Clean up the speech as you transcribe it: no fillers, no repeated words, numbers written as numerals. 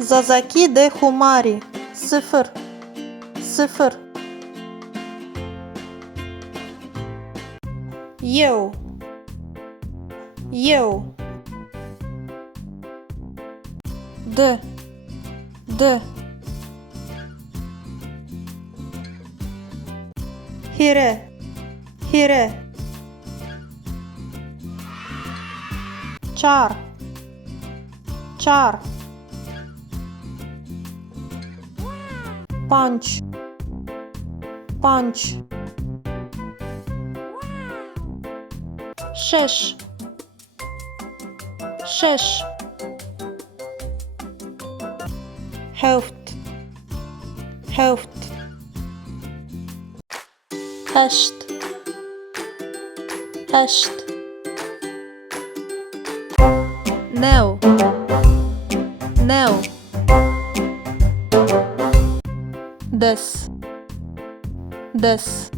Zazakî de Hûmarî 0 0 Eu D Hire Çar Punch Şeş Heft Heşt Neo Des